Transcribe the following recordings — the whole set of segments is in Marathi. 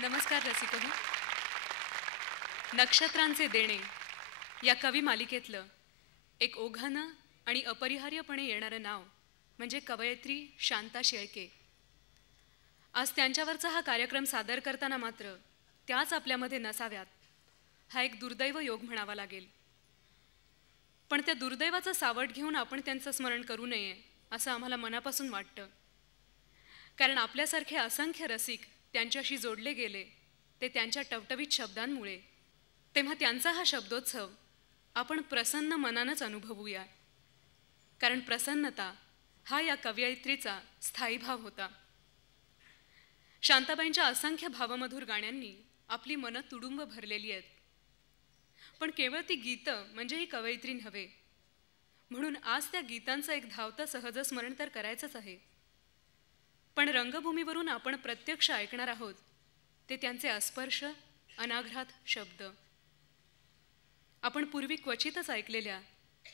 नमस्कार रसिकहो. नक्षत्रांचे देणे या कवी मालिकेतलं एक ओघानं आणि अपरिहार्यपणे येणारं नाव म्हणजे कवयित्री शांता शेळके. आज त्यांच्यावरचा हा कार्यक्रम सादर करताना मात्र त्याच आपल्यामध्ये नसाव्यात हा एक दुर्दैव योग म्हणावा लागेल. पण त्या दुर्दैवाचं सावट घेऊन आपण त्यांचं स्मरण करू नये असं आम्हाला मनापासून वाटतं. कारण आपल्यासारखे असंख्य रसिक त्यांच्याशी जोडले गेले ते त्यांच्या टवटवीत शब्दांमुळे. तेव्हा त्यांचा हा शब्दोत्सव आपण प्रसन्न मनानंच अनुभवूया. कारण प्रसन्नता हा या कवयित्रीचा स्थायी भाव होता. शांताबाईंच्या असंख्य भावमधुर गाण्यांनी आपली मनं तुडुंब भरलेली आहेत. पण केवळ ती गीतं म्हणजे ही कवयित्री नव्हे. म्हणून आज त्या गीतांचं एक धावतं सहज स्मरण तर करायचंच आहे. पण रंगभूमीवरून आपण प्रत्यक्ष ऐकणार आहोत ते त्यांचे अस्पर्श अनाघ्रात शब्द. आपण पूर्वी क्वचितच ऐकलेल्या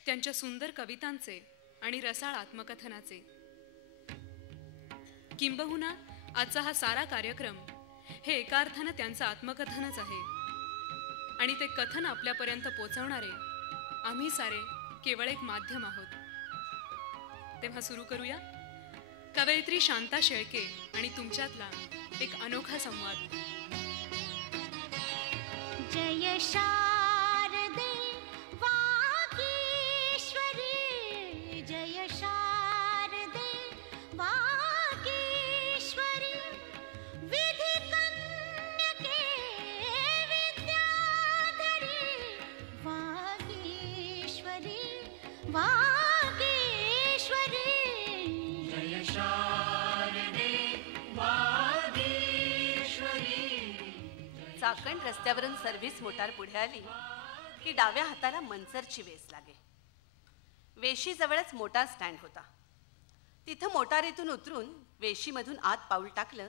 त्यांच्या सुंदर कवितांचे आणि रसाळ आत्मकथनाचे. किंबहुना आजचा हा सारा कार्यक्रम हे एका अर्थानं त्यांचं आत्मकथनच आहे. आणि ते कथन आपल्यापर्यंत पोचवणारे आम्ही सारे केवळ एक माध्यम आहोत. तेव्हा सुरू करूया कवयित्री शांता शेळके आणि तुमच्यातला एक अनोखा संवाद. जय शारदे वागीश्वरी, जय शारदे वागीश्वरी, विधि कन्यके विद्याधरी, वागीश्वरी वागीश्वरी, जय शारदे वागीश्वरी. चाकण रस्त्यावरून सर्व्हिस मोटार पुढे आली की डाव्या हाताला मनसरची वेस लागे. वेशीजवळच मोटार स्टँड होता. तिथं मोटारीतून उतरून वेशीमधून आत पाऊल टाकलं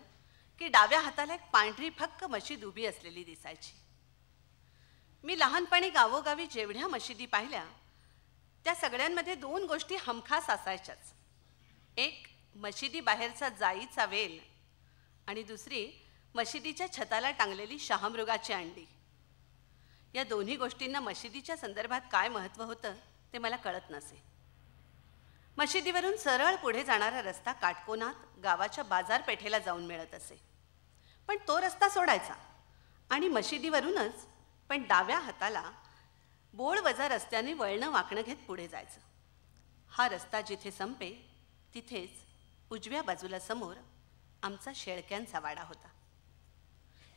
की डाव्या हाताला एक पांढरी फक्क मशीद उभी असलेली दिसायची. मी लहानपणी गावोगावी जेवढ्या मशिदी पाहिल्या त्या सगळ्यांमध्ये दोन गोष्टी हमखास असायच्याच. एक मशिदी बाहेरचा जाईचा वेल आणि दुसरी मशिदीच्या छताला टांगलेली शहामृगाची अंडी. या दोन्ही गोष्टींना मशिदीच्या संदर्भात काय महत्त्व होतं ते मला कळत नसे. मशिदीवरून सरळ पुढे जाणारा रस्ता काटकोनात गावाच्या बाजारपेठेला जाऊन मिळत असे. पण तो रस्ता सोडायचा आणि मशिदीवरूनच पण डाव्या हाताला बोळवजा रस्त्याने वळणं वाकणं घेत पुढे जायचं. हा रस्ता जिथे संपे तिथेच उजव्या बाजूला समोर आमचा शेळक्यांचा वाडा होता.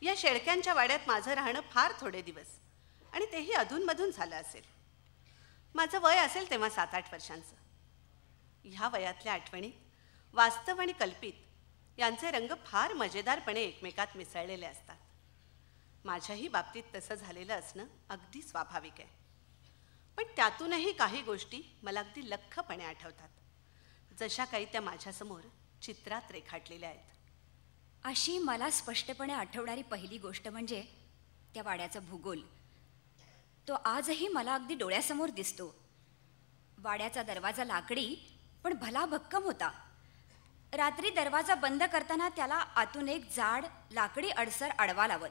या शेळक्यांच्या वाड्यात माझं राहणं फार थोडे दिवस आणि तेही अधूनमधून झालं असेल. माझं वय असेल तेव्हा 7-8 वर्षांचं. ह्या वयातल्या आठवणीत वास्तव आणि कल्पित यांचे रंग फार मजेदारपणे एकमेकात मिसळलेले असतात. माझ्याही बाबतीत तसं झालेलं असणं अगदी स्वाभाविक आहे. पण त्यातूनही काही गोष्टी मला अगदी लख्खपणे आठवतात, जशा काही त्या माझ्यासमोर चित्रात रेखाटलेल्या आहेत. अशी मला स्पष्टपणे आठवणारी पहिली गोष्ट म्हणजे त्या वाड्याचा भूगोल. तो आजही मला अगदी डोळ्यासमोर दिसतो. वाड्याचा दरवाजा लाकडी पण भला भक्कम होता. रात्री दरवाजा बंद करताना त्याला आतून एक जाड लाकडी अडसर आडवा लावत.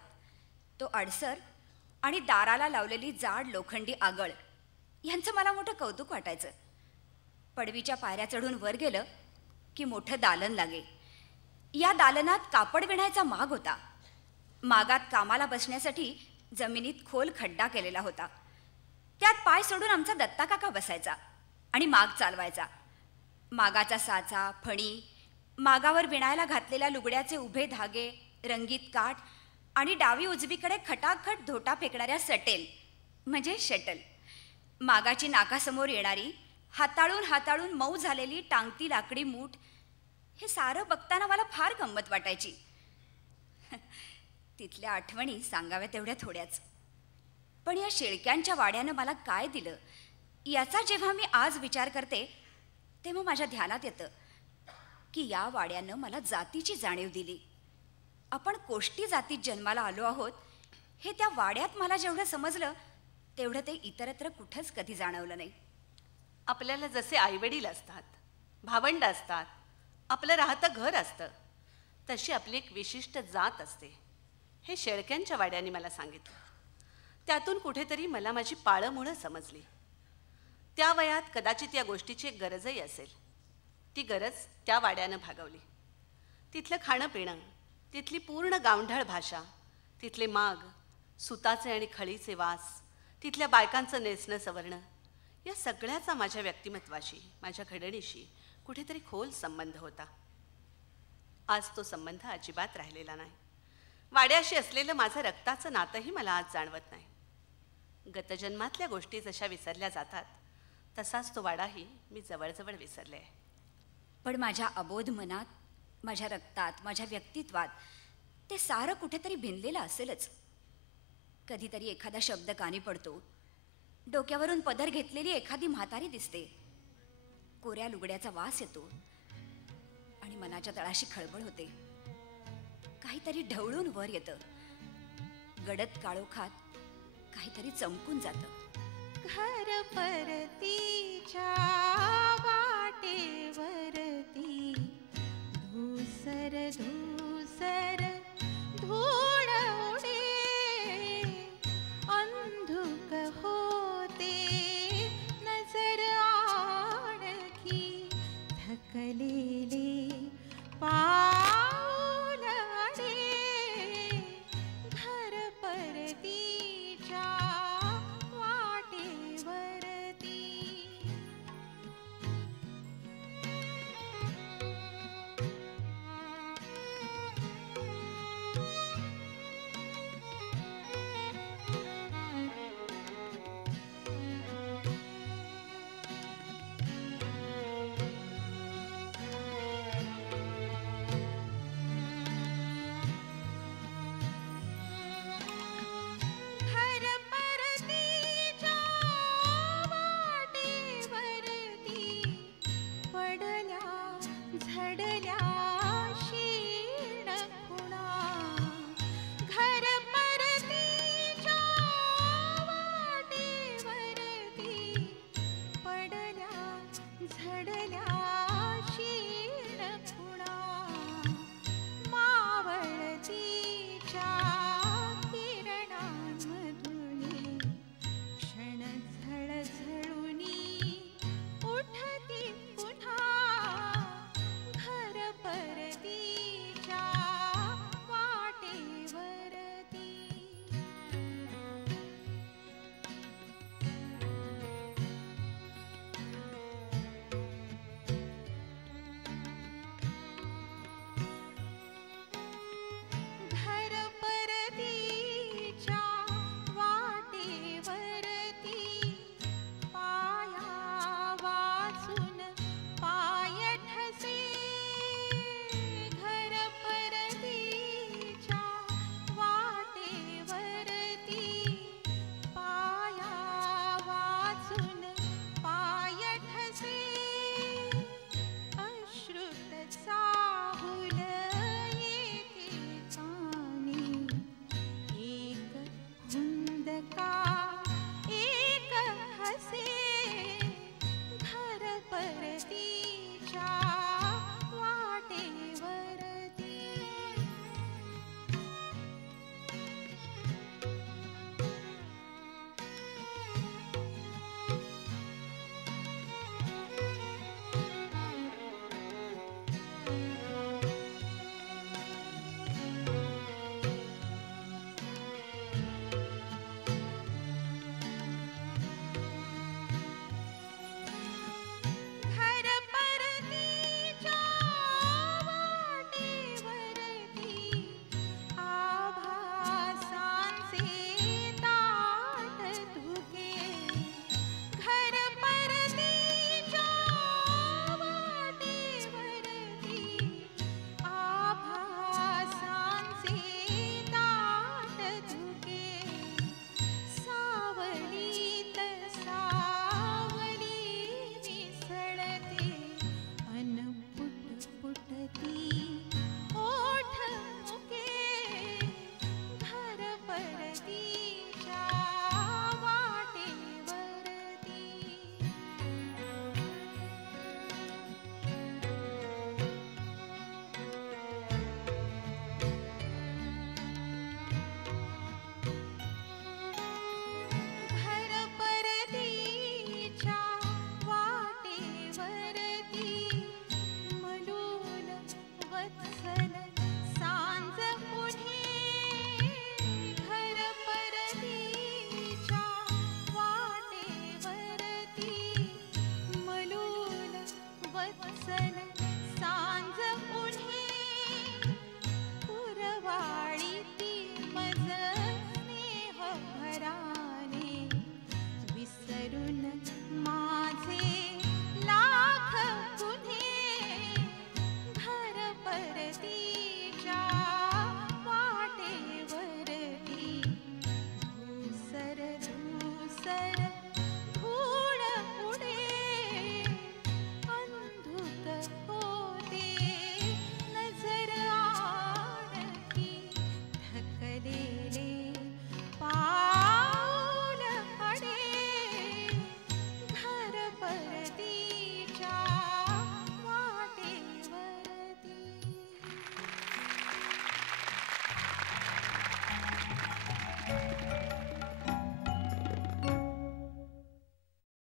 तो अडसर आणि दाराला लावलेली जाड लोखंडी आगळ यांचं मला मोठं कौतुक वाटायचं. पडवीच्या पायऱ्या चढून वर गेलं की मोठं दालन लागे. या दालनात कापड विणायचा माग होता. मागात कामाला बसण्यासाठी जमिनीत खोल खड्डा केलेला होता. त्यात पाय सोडून आमचा दत्ता काका बसायचा आणि माग चालवायचा. मागाचा साचा, फणी, मागावर विणायला घातलेल्या लुगड्याचे उभे धागे, रंगीत काठ आणि डावी उजवीकडे खटाखट धोटा फेकणाऱ्या सटेल म्हणजे शटल. मागाची नाकासमोर येणारी हाताळून हाताळून मऊ झालेली टांगती लाकडी मूठ. हे सारं बघताना मला फार गंमत वाटायची. तिथल्या आठवणी सांगाव्या तेवढ्या थोड्याच. पण या शेळक्यांच्या वाड्यानं मला काय दिलं याचा जेव्हा मी आज विचार करते तेव्हा माझ्या ध्यानात येतं की या वाड्यानं मला जातीची जाणीव दिली. आपण कोष्टी जातीत जन्माला आलो आहोत हे त्या वाड्यात मला जेवढं समजलं तेवढं ते इतरत्र कुठंच कधी जाणवलं नाही. आपल्याला जसे आईवडील असतात, भावंड असतात, आपलं राहतं घर असतं, तशी आपली एक विशिष्ट जात असते. हे शेळक्यांच्या वाड्याने मला सांगितलं. त्यातून कुठेतरी मला माझी पाळंमुळं समजली. त्या वयात कदाचित या गोष्टीची एक गरजही असेल. ती गरज त्या वाड्यानं भागवली. तिथलं खाणं पिणं, तिथली पूर्ण गावंढळ भाषा, तिथले माग, सुताचे आणि खळीचे वास, तिथल्या बायकांचं नेसणं सवरणं, या सगळ्याचा माझ्या व्यक्तिमत्वाशी, माझ्या घडणीशी कुठेतरी खोल संबंध होता. आज तो संबंध अजिबात राहिलेला नाही. वाड्याशी असलेलं माझं रक्ताचं नातंही मला आज जाणवत नाही. गतजन्मातल्या गोष्टी जशा विसरल्या जातात तसाच तो वाडाही मी जवळजवळ विसरले आहे. पण माझ्या अबोध मनात, माझ्या रक्तात, माझ्या व्यक्तित्वात ते सारं कुठेतरी भिनलेलं असेलच. कधीतरी एखादा शब्द कानी पडतो, डोक्यावरून पदर घेतलेली एखादी म्हातारी दिसते, कोऱ्या लुगड्याचा वास येतो आणि मनाच्या तळाशी खळबळ होते. काहीतरी ढवळून वर येतं, गडद काळोखात काहीतरी चमकून जातं. घर परतीच्या वाटेवरती धूसर धू